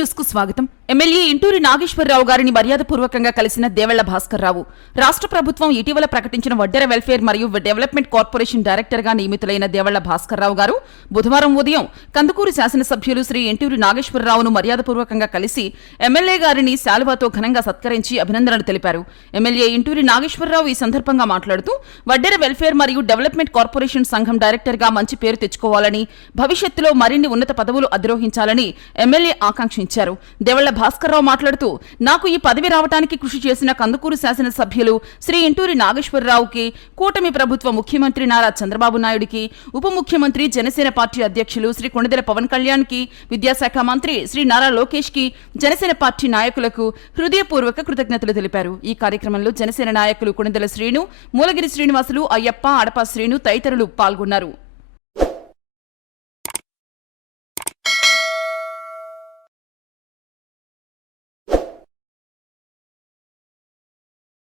న్యూస్కు స్వాగతం. ఎమ్మెల్యే ఇంటూరి నాగేశ్వరరావు గారిని మర్యాదపూర్వకంగా కలిసిన దేవళ్ళ భాస్కర్ రావు రాష్ట్ర ప్రభుత్వం ఇటీవల ప్రకటించిన వడ్డెర వెల్ఫేర్ మరియు డెవలప్మెంట్ కార్పొరేషన్ డైరెక్టర్గా నియమితులైన దేవళ్ళ భాస్కర్రావు గారు బుధవారం ఉదయం కందుకూరు శాసనసభ్యులు శ్రీ ఇంటూరి నాగేశ్వరరావును మర్యాదపూర్వకంగా కలిసి ఎమ్మెల్యే గారిని శాలువాతో ఘనంగా సత్కరించి అభినందనలు తెలిపారు. ఎమ్మెల్యే ఇంటూరి నాగేశ్వరరావు ఈ సందర్భంగా మాట్లాడుతూ వడ్డెర వెల్ఫేర్ మరియు డెవలప్మెంట్ కార్పొరేషన్ సంఘం డైరెక్టర్గా మంచి పేరు తెచ్చుకోవాలని భవిష్యత్తులో మరిన్ని ఉన్నత పదవులు అధిరోహించాలని ఎమ్మెల్యే ఆకాంక్షించారు. దేవళ్ళ భాస్కర్రావు మాట్లాడుతూ నాకు ఈ పదవి రావడానికి కృషి చేసిన కందుకూరు శాసనసభ్యులు శ్రీ ఇంటూరి నాగేశ్వరరావుకి కూటమి ప్రభుత్వ ముఖ్యమంత్రి నారా చంద్రబాబు నాయుడికి ఉప ముఖ్యమంత్రి జనసేన పార్టీ అధ్యక్షులు శ్రీ కొణిదెల పవన్ కళ్యాణ్కి విద్యాశాఖ మంత్రి శ్రీ నారా లోకేష్కి జనసేన పార్టీ నాయకులకు హృదయపూర్వక కృతజ్ఞతలు తెలిపారు. ఈ కార్యక్రమంలో జనసేన నాయకులు కొణిదెల శ్రీను మూలగిరి శ్రీనివాసులు అయ్యప్ప అడప శ్రీను తదితరులు పాల్గొన్నారు.